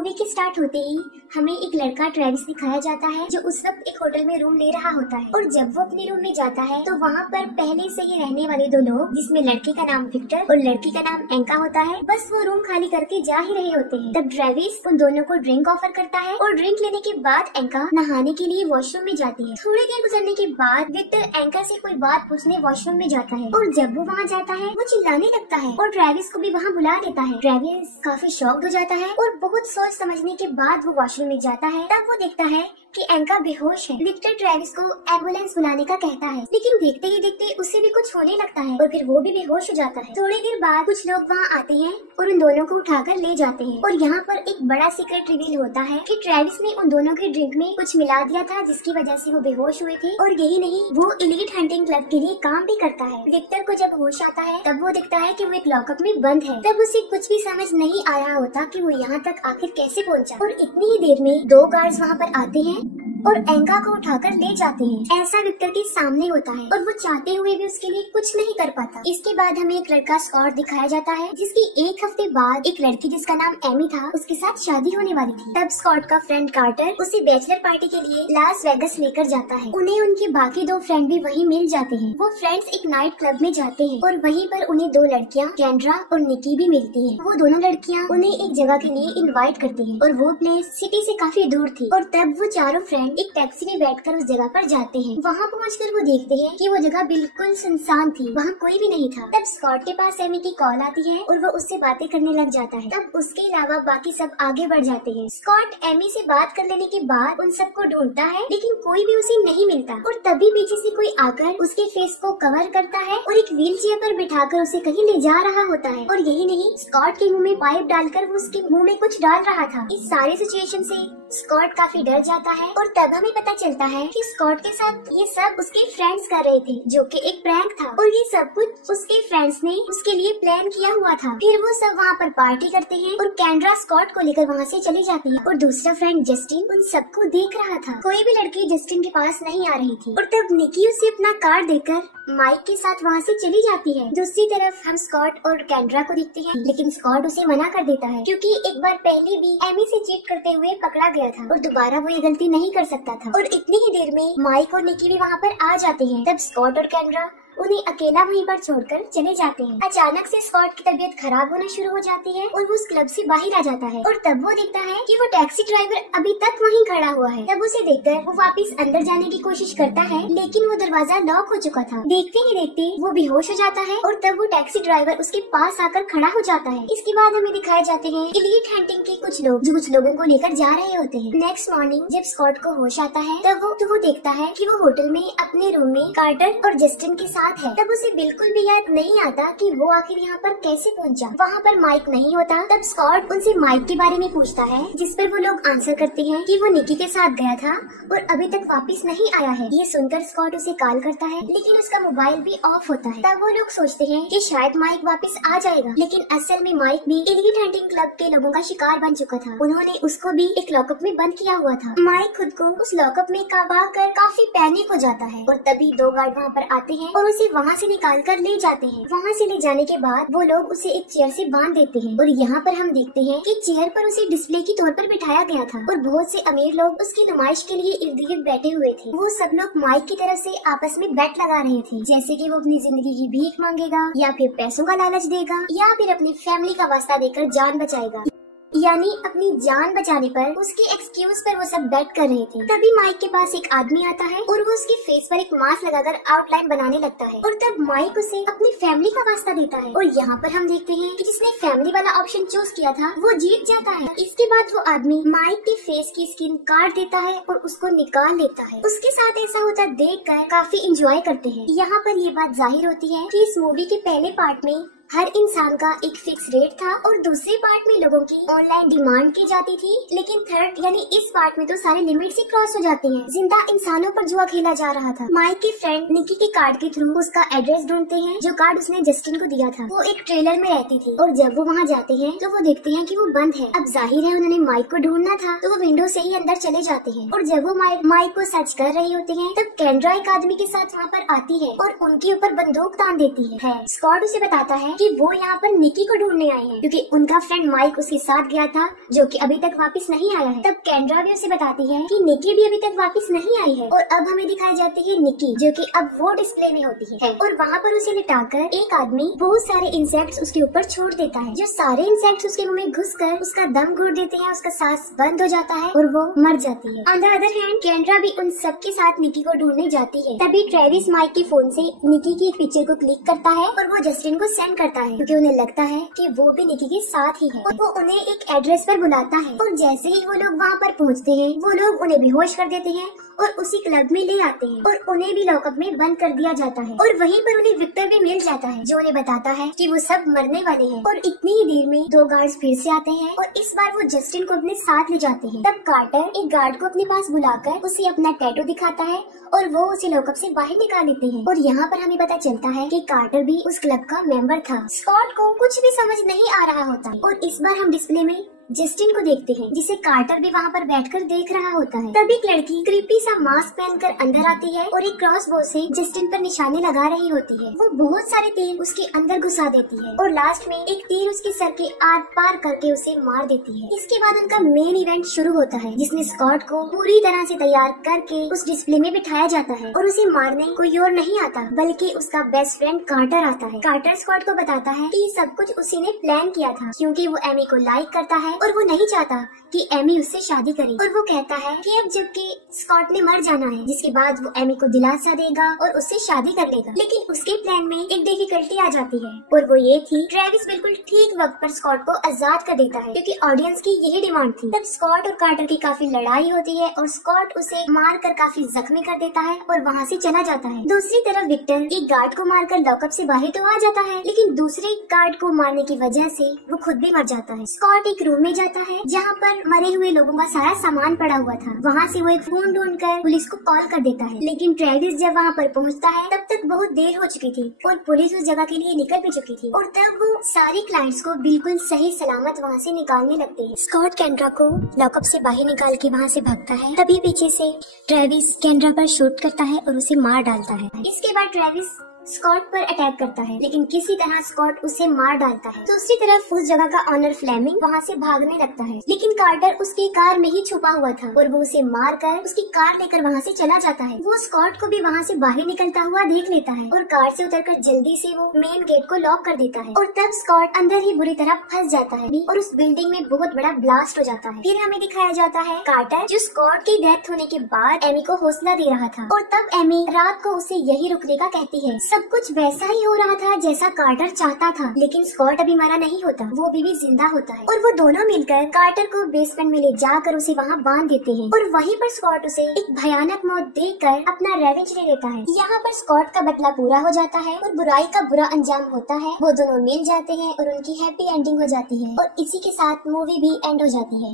Movie के start होते ही हमें एक लड़का ट्रेविस दिखाया जाता है जो उस वक्त एक होटल में रूम ले रहा होता है। और जब वो अपने रूम में जाता है तो वहाँ पर पहले से ही रहने वाले दो लोग, जिसमें लड़के का नाम विक्टर और लड़की का नाम एंका होता है, बस वो रूम खाली करके जा ही रहे होते हैं। तब ट्रेविस उन दोनों को ड्रिंक ऑफर करता है और ड्रिंक लेने के बाद एंका नहाने के लिए वॉशरूम में जाती है। थोड़ी देर गुजरने के बाद विक्टर एंका से कोई बात पूछने वॉशरूम में जाता है और जब वो वहाँ जाता है वो चिल्लाने लगता है और ट्रेविस को भी वहाँ बुला लेता है। ट्रेविस काफी शॉक्ड हो जाता है और बहुत सोच समझने के बाद वो वॉशरूम में जाता है। तब वो देखता है कि एंका बेहोश है। विक्टर ट्रेविस को एम्बुलेंस बुलाने का कहता है, लेकिन देखते ही देखते उससे भी कुछ होने लगता है और फिर वो भी बेहोश हो जाता है। थोड़ी देर बाद कुछ लोग वहाँ आते हैं और उन दोनों को उठाकर ले जाते हैं और यहाँ पर एक बड़ा सीक्रेट रिवील होता है कि ट्रेविस ने उन दोनों के ड्रिंक में कुछ मिला दिया था जिसकी वजह से वो बेहोश हुए थे। और यही नहीं, वो एलीट हंटिंग क्लब के लिए काम भी करता है। विक्टर को जब होश आता है तब वो देखता है कि वो एक लॉकअप में बंद है। तब उसे कुछ भी समझ नहीं आ रहा होता कि वो यहाँ तक आखिर कैसे पहुँचा। और इतनी ही देर में दो गार्ड्स वहाँ पर आते हैं और एंका को उठाकर ले जाते हैं। ऐसा विक्टर के सामने होता है और वो चाहते हुए भी उसके लिए कुछ नहीं कर पाता। इसके बाद हमें एक लड़का स्कॉट दिखाया जाता है जिसकी एक हफ्ते बाद एक लड़की जिसका नाम एमी था उसके साथ शादी होने वाली थी। तब स्कॉट का फ्रेंड कार्टर उसे बैचलर पार्टी के लिए लास वेगस लेकर जाता है। उन्हें उनके बाकी दो फ्रेंड भी वहीं मिल जाते हैं। वो फ्रेंड्स एक नाइट क्लब में जाते हैं और वहीं पर उन्हें दो लड़कियां कैंड्रा और निकी भी मिलती हैं। वो दोनों लड़कियां उन्हें एक जगह के लिए इनवाइट करती हैं और वो प्लेस सिटी से काफी दूर थी। और तब वो चारों फ्रेंड एक टैक्सी में बैठकर उस जगह पर जाते हैं। वहाँ पहुंचकर वो देखते हैं कि वो जगह बिल्कुल सुनसान थी, वहाँ कोई भी नहीं था। तब स्कॉट के पास एमी की कॉल आती है और वो उससे बातें करने लग जाता है। तब उसके अलावा बाकी सब आगे बढ़ जाते हैं। स्कॉट एमी से बात कर लेने के बाद उन सबको ढूंढता है लेकिन कोई भी उसे नहीं मिलता। और तभी पीछे से कोई आकर उसके फेस को कवर करता है और एक व्हील चेयर पर बिठाकर उसे कहीं ले जा रहा होता है। और यही नहीं, स्कॉट के मुंह में पाइप डालकर वो उसके मुंह में कुछ डाल रहा था। इस सारे सिचुएशन से स्कॉट काफी डर जाता है और तब हमें पता चलता है कि स्कॉट के साथ ये सब उसके फ्रेंड्स कर रहे थे, जो कि एक प्रैंक था। और ये सब कुछ उसके फ्रेंड्स ने उसके लिए प्लान किया हुआ था। फिर वो सब वहाँ पर पार्टी करते हैं और कैंड्रा स्कॉट को लेकर वहाँ से चली जाती है। और दूसरा फ्रेंड जस्टिन उन सबको देख रहा था। कोई भी लड़की जस्टिन के पास नहीं आ रही थी। और तब निकी उसे अपना कार्ड देकर माइक के साथ वहाँ से चली जाती है। दूसरी तरफ हम स्कॉट और कैंड्रा को देखते हैं, लेकिन स्कॉट उसे मना कर देता है क्योंकि एक बार पहले भी एमी से चीट करते हुए पकड़ा गया था और दोबारा वो ये गलती नहीं कर सकता था। और इतनी ही देर में माइक और निकी भी वहाँ पर आ जाते हैं। तब स्कॉट और कैंड्रा उन्हें अकेला वहीं पर छोड़कर चले जाते हैं। अचानक से स्कॉट की तबीयत खराब होना शुरू हो जाती है और वो उस क्लब से बाहर आ जाता है। और तब वो देखता है कि वो टैक्सी ड्राइवर अभी तक वहीं खड़ा हुआ है। तब उसे देखकर वो वापस अंदर जाने की कोशिश करता है, लेकिन वो दरवाजा लॉक हो चुका था। देखते ही देखते वो बेहोश हो जाता है और तब वो टैक्सी ड्राइवर उसके पास आकर खड़ा हो जाता है। इसके बाद हमें दिखाए जाते हैं एलीट हंटिंग के कुछ लोग जो कुछ लोगों को लेकर जा रहे होते हैं। नेक्स्ट मॉर्निंग जब स्कॉट को होश आता है तब वो देखता है कि वो होटल में अपने रूम में कार्टर और जस्टिन के साथ है। तब उसे बिल्कुल भी याद नहीं आता कि वो आखिर यहाँ पर कैसे पहुँचा। वहाँ पर माइक नहीं होता। तब स्कॉट उनसे माइक के बारे में पूछता है, जिस पर वो लोग आंसर करते हैं कि वो निकी के साथ गया था और अभी तक वापस नहीं आया है। ये सुनकर स्कॉट उसे कॉल करता है, लेकिन उसका मोबाइल भी ऑफ होता है। तब वो लोग सोचते हैं कि शायद माइक वापस आ जाएगा, लेकिन असल में माइक भी एलीट हंटिंग क्लब के लोगों का शिकार बन चुका था। उन्होंने उसको भी एक लॉकअप में बंद किया हुआ था। माइक खुद को उस लॉकअप में काबा कर काफी पैनिक हो जाता है और तभी दो गार्ड वहाँ पर आते हैं और उसे वहाँ से निकाल कर ले जाते हैं। वहाँ से ले जाने के बाद वो लोग उसे एक चेयर से बांध देते हैं और यहाँ पर हम देखते हैं कि चेयर पर उसे डिस्प्ले के तौर पर बिठाया गया था और बहुत से अमीर लोग उसकी नुमाइश के लिए इर्द गिर्द बैठे हुए थे। वो सब लोग माइक की तरफ से आपस में बेट लगा रहे थे, जैसे कि वो अपनी जिंदगी की भीख मांगेगा या फिर पैसों का लालच देगा या फिर अपनी फैमिली का वास्ता देकर जान बचाएगा। यानी अपनी जान बचाने पर उसके एक्सक्यूज पर वो सब बेट कर रहे थे। तभी माइक के पास एक आदमी आता है और वो उसके फेस पर एक मास्क लगाकर आउटलाइन बनाने लगता है और तब माइक उसे अपनी फैमिली का वास्ता देता है। और यहाँ पर हम देखते हैं कि जिसने फैमिली वाला ऑप्शन चूज किया था वो जीत जाता है। इसके बाद वो आदमी माइक के फेस की स्किन काट देता है और उसको निकाल लेता है। उसके साथ ऐसा होता देखकर काफी इंजॉय करते हैं। यहाँ पर ये बात जाहिर होती है कि इस मूवी के पहले पार्ट में हर इंसान का एक फिक्स रेट था और दूसरे पार्ट में लोगों की ऑनलाइन डिमांड की जाती थी, लेकिन थर्ड यानी इस पार्ट में तो सारे लिमिट से क्रॉस हो जाते हैं। जिंदा इंसानों पर जुआ खेला जा रहा था। माइक के फ्रेंड निकी के कार्ड के थ्रू उसका एड्रेस ढूंढते हैं, जो कार्ड उसने जस्टिन को दिया था। वो एक ट्रेलर में रहती थी और जब वो वहाँ जाते हैं तो वो देखते हैं कि वो बंद है। अब जाहिर है उन्होंने माइक को ढूंढना था तो वो विंडो से ही अंदर चले जाते हैं। और जब वो माइक को सर्च कर रहे होते हैं तब कैंड्रा एक आदमी के साथ वहाँ पर आती है और उनके ऊपर बंदूक तान देती है। स्कॉट उसे बताता है कि वो यहाँ पर निकी को ढूंढने आए हैं क्योंकि उनका फ्रेंड माइक उसके साथ गया था जो कि अभी तक वापस नहीं आया है। तब केंड्रा भी उसे बताती है कि निकी भी अभी तक वापस नहीं आई है और अब हमें दिखाई जाती है निकी जो कि अब वो डिस्प्ले में होती है और वहाँ पर उसे लिटाकर एक आदमी बहुत सारे इंसेक्ट्स उसके ऊपर छोड़ देता है। जो सारे इंसेक्ट्स उसके मुंह में घुसकर उसका दम घोट देते हैं, उसका सांस बंद हो जाता है और वो मर जाती है। On the other hand Kendra भी उन सबके साथ निकी को ढूंढने जाती है। तभी ट्रेविस माइक के फोन से निकी की एक पिक्चर को क्लिक करता है और वो जस्टिन को सेंड करता है क्योंकि उन्हें लगता है कि वो भी निकी के साथ ही है और वो उन्हें एक एड्रेस पर बुलाता है और जैसे ही वो लोग वहाँ पर पहुँचते हैं वो लोग उन्हें बेहोश कर देते हैं और उसी क्लब में ले आते हैं और उन्हें भी लॉकअप में बंद कर दिया जाता है और वहीं पर उन्हें विक्टर भी मिल जाता है जो उन्हें बताता है कि वो सब मरने वाले हैं। और इतनी ही देर में दो गार्ड्स फिर से आते हैं और इस बार वो जस्टिन को अपने साथ ले जाते हैं। तब कार्टर एक गार्ड को अपने पास बुलाकर उसे अपना टैटू दिखाता है और वो उसे लॉकअप से बाहर निकाल लेते हैं। और यहाँ पर हमें पता चलता है कि कार्टर भी उस क्लब का मेंबर था। स्कॉट को कुछ भी समझ नहीं आ रहा होता है और इस बार हम डिस्प्ले में जस्टिन को देखते हैं जिसे कार्टर भी वहाँ पर बैठकर देख रहा होता है। तभी एक लड़की क्रीपी सा मास्क पहनकर अंदर आती है और एक क्रॉसबो से जस्टिन पर निशाने लगा रही होती है। वो बहुत सारे तीर उसके अंदर घुसा देती है और लास्ट में एक तीर उसके सर के आर पार करके उसे मार देती है। इसके बाद उनका मेन इवेंट शुरू होता है जिसमें स्कॉट को पूरी तरह से तैयार करके उस डिस्प्ले में बिठाया जाता है और उसे मारने कोई और नहीं आता बल्कि उसका बेस्ट फ्रेंड कार्टर आता है। कार्टर स्कॉट को बताता है कि सब कुछ उसी ने प्लान किया था क्योंकि वो एमी को लाइक करता है और वो नहीं चाहता कि एमी उससे शादी करे। और वो कहता है कि अब जबकि स्कॉट ने मर जाना है जिसके बाद वो एमी को दिलासा देगा और उससे शादी कर लेगा। लेकिन उसके प्लान में एक डिफिकल्टी आ जाती है और वो ये थी ट्रेविस बिल्कुल ठीक वक्त पर स्कॉट को आजाद कर देता है क्योंकि ऑडियंस की यही डिमांड थी। तब स्कॉट और कार्टर की काफी लड़ाई होती है और स्कॉट उसे मार कर काफी जख्मी कर देता है और वहाँ से चला जाता है। दूसरी तरफ विक्टर एक गार्ड को मारकर लॉकअप से बाहर तो आ जाता है लेकिन दूसरे गार्ड को मारने की वजह से वो खुद भी मर जाता है। स्कॉट एक रूम में जाता है जहाँ पर मरे हुए लोगों का सारा सामान पड़ा हुआ था। वहाँ से वो एक फोन ढूंढकर पुलिस को कॉल कर देता है लेकिन ट्रेविस जब वहाँ पर पहुँचता है तब तक बहुत देर हो चुकी थी और पुलिस उस जगह के लिए निकल भी चुकी थी और तब वो सारे क्लाइंट्स को बिल्कुल सही सलामत वहाँ से निकालने लगते हैं। स्कॉट केंड्रा को लॉकअप से बाहर निकाल के वहाँ से भागता है। तभी पीछे से ट्रेविस केंड्रा पर शूट करता है और उसे मार डालता है। इसके बाद ट्रेविस स्कॉट पर अटैक करता है लेकिन किसी तरह स्कॉट उसे मार डालता है। दूसरी तरफ उस जगह का ऑनर फ्लेमिंग वहाँ से भागने लगता है लेकिन कार्टर उसकी कार में ही छुपा हुआ था और वो उसे मार कर उसकी कार लेकर वहाँ से चला जाता है। वो स्कॉट को भी वहाँ से बाहर निकलता हुआ देख लेता है और कार से उतरकर जल्दी से वो मेन गेट को लॉक कर देता है और तब स्कॉट अंदर ही बुरी तरह फंस जाता है और उस बिल्डिंग में बहुत बड़ा ब्लास्ट हो जाता है। फिर हमें दिखाया जाता है कार्टर जो स्कॉट की डेथ होने के बाद एमी को हौसला दे रहा था और तब एमी रात को उसे यही रुकने का कहती है। सब कुछ वैसा ही हो रहा था जैसा कार्टर चाहता था लेकिन स्कॉट अभी मरा नहीं होता, वो अभी भी जिंदा होता है और वो दोनों मिलकर कार्टर को बेसमेंट में ले जाकर उसे वहाँ बांध देते हैं और वहीं पर स्कॉट उसे एक भयानक मौत देकर अपना रेवेंज ले लेता है। यहाँ पर स्कॉट का बदला पूरा हो जाता है और बुराई का बुरा अंजाम होता है। वो दोनों मिल जाते हैं और उनकी हैप्पी एंडिंग हो जाती है और इसी के साथ मूवी भी एंड हो जाती है।